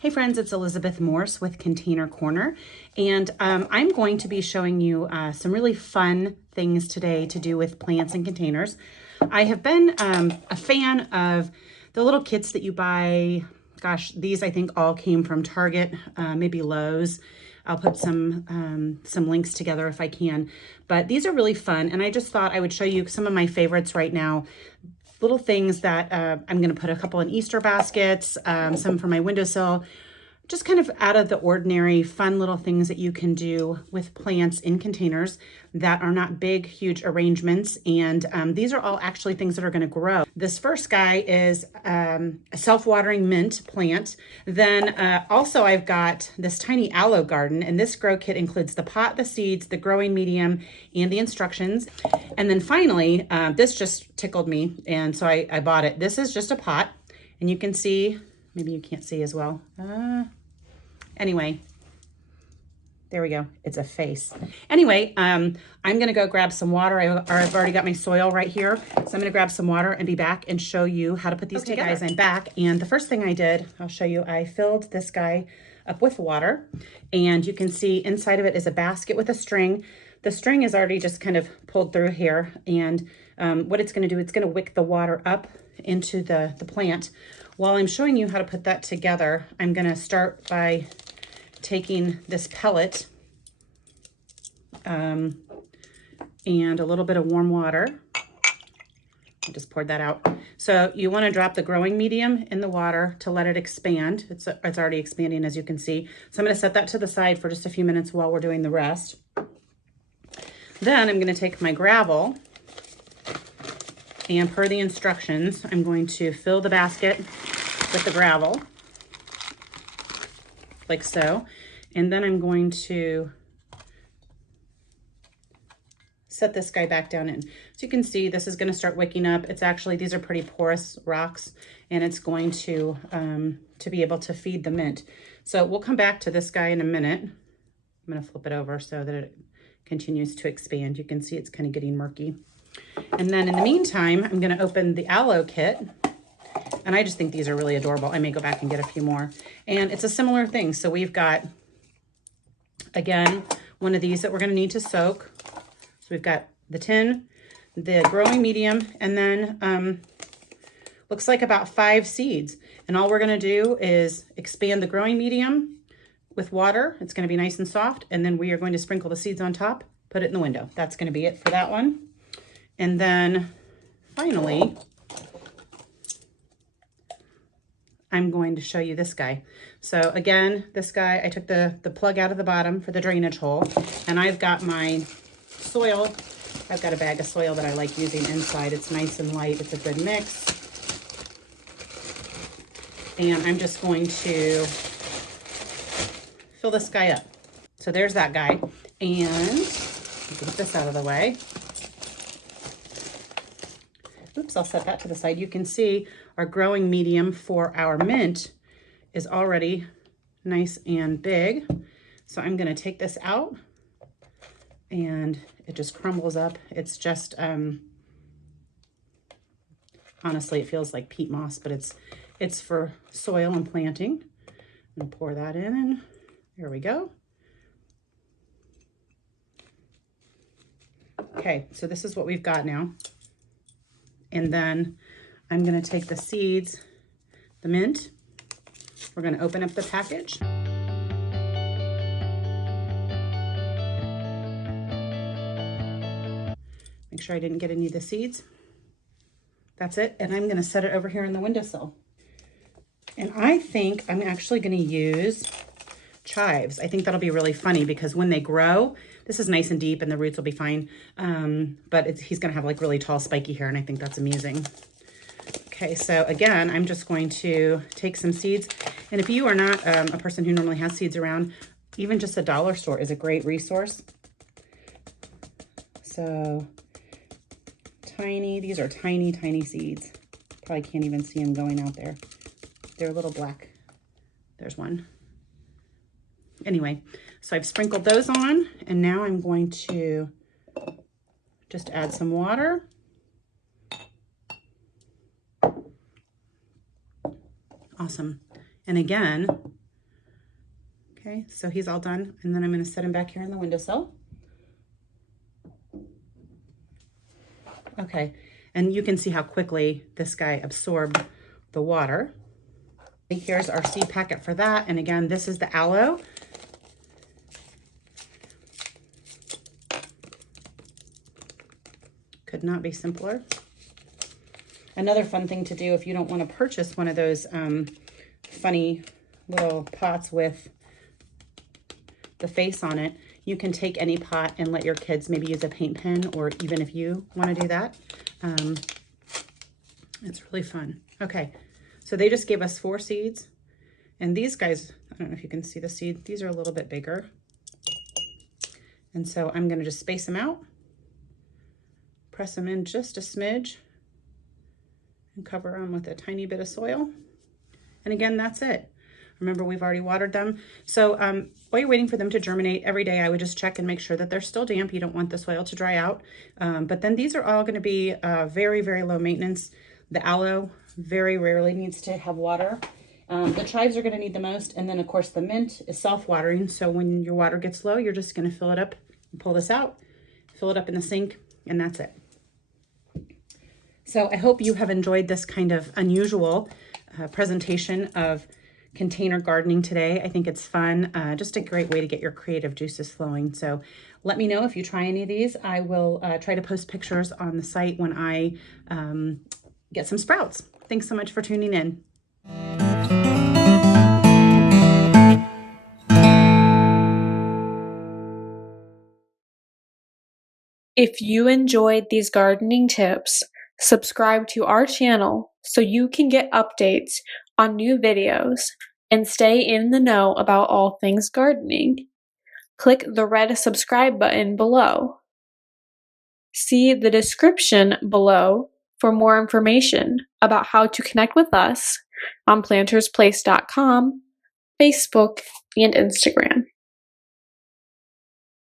Hey friends, it's Elizabeth Morse with Container Corner, and I'm going to be showing you some really fun things today to do with plants and containers. I have been a fan of the little kits that you buy. Gosh, these I think all came from Target, maybe Lowe's. I'll put some links together if I can, but these are really fun, and I just thought I would show you some of my favorites right now. Little things that I'm going to put a couple in Easter baskets, some for my windowsill, just kind of out of the ordinary, fun little things that you can do with plants in containers that are not big, huge arrangements. And these are all actually things that are going to grow. This first guy is a self-watering mint plant. Then also I've got this tiny aloe garden, and this grow kit includes the pot, the seeds, the growing medium, and the instructions. And then finally, this just tickled me, and so I bought it. This is just a pot, and you can see, maybe you can't see as well. Anyway, there we go. It's a face. Anyway, I'm going to go grab some water. I've already got my soil right here. So I'm going to grab some water and be back and show you how to put these together. Guys, I'm back. And the first thing I did, I'll show you, I filled this guy up with water. And you can see inside of it is a basket with a string. The string is already just kind of pulled through here. And what it's going to do, it's going to wick the water up into the plant. While I'm showing you how to put that together, I'm going to start by taking this pellet and a little bit of warm water. I just poured that out. So you want to drop the growing medium in the water to let it expand. It's already expanding, as you can see. So I'm going to set that to the side for just a few minutes while we're doing the rest. Then I'm going to take my gravel, and per the instructions, I'm going to fill the basket with the gravel, like so. And then I'm going to set this guy back down in. So you can see this is going to start wicking up. It's actually, these are pretty porous rocks, and it's going to be able to feed the mint. So we'll come back to this guy in a minute. I'm going to flip it over so that it continues to expand. You can see it's kind of getting murky. And then in the meantime, I'm going to open the Aloe Kit. And I just think these are really adorable. I may go back and get a few more. And it's a similar thing. So we've got, again, one of these that we're going to need to soak. So we've got the tin, the growing medium, and then looks like about 5 seeds. And all we're going to do is expand the growing medium with water. It's going to be nice and soft. And then we are going to sprinkle the seeds on top, put it in the window. That's going to be it for that one. And then finally, I'm going to show you this guy. So again, this guy, I took the plug out of the bottom for the drainage hole, and I've got my soil. I've got a bag of soil that I like using inside. It's nice and light. It's a good mix. And I'm just going to fill this guy up. So there's that guy. And get this out of the way. Oops, I'll set that to the side. You can see our growing medium for our mint is already nice and big. So I'm going to take this out, and it just crumbles up. It's just, honestly, it feels like peat moss, but it's for soil and planting. I'm going to pour that in, and there we go. Okay, so this is what we've got now. And then I'm going to take the seeds, the mint. We're going to open up the package. Make sure I didn't get any of the seeds. That's it. And I'm going to set it over here in the windowsill. And I think I'm actually going to use chives. I think that'll be really funny because when they grow, this is nice and deep and the roots will be fine. But he's going to have like really tall spiky hair, and I think that's amusing. Okay, so again, I'm just going to take some seeds. And if you are not a person who normally has seeds around, even just a dollar store is a great resource. So tiny, these are tiny, tiny seeds. Probably can't even see them going out there. They're a little black. There's one. Anyway, so I've sprinkled those on, and now I'm going to just add some water. Awesome. And again, Okay, so he's all done, and then I'm going to set him back here on the windowsill. Okay, and you can see how quickly this guy absorbed the water. Here's our seed packet for that, and again, this is the aloe. Could not be simpler. Another fun thing to do if you don't want to purchase one of those funny little pots with the face on it, you can take any pot and let your kids maybe use a paint pen, or even if you want to do that. It's really fun. Okay, so they just gave us 4 seeds, and these guys, I don't know if you can see the seed, these are a little bit bigger. And so I'm going to just space them out, press them in just a smidge, and cover them with a tiny bit of soil. And again, that's it. Remember, we've already watered them. So while you're waiting for them to germinate, every day I would just check and make sure that they're still damp. You don't want the soil to dry out. But then these are all going to be very, very low maintenance. The aloe very rarely needs to have water. The chives are going to need the most. And then, of course, the mint is self-watering. So when your water gets low, you're just going to fill it up and pull this out, fill it up in the sink, and that's it. So I hope you have enjoyed this kind of unusual presentation of container gardening today. I think it's fun, just a great way to get your creative juices flowing. So let me know if you try any of these. I will try to post pictures on the site when I get some sprouts. Thanks so much for tuning in. If you enjoyed these gardening tips, subscribe to our channel so you can get updates on new videos and stay in the know about all things gardening. Click the red subscribe button below. See the description below for more information about how to connect with us on PlantersPlace.com, Facebook, and Instagram.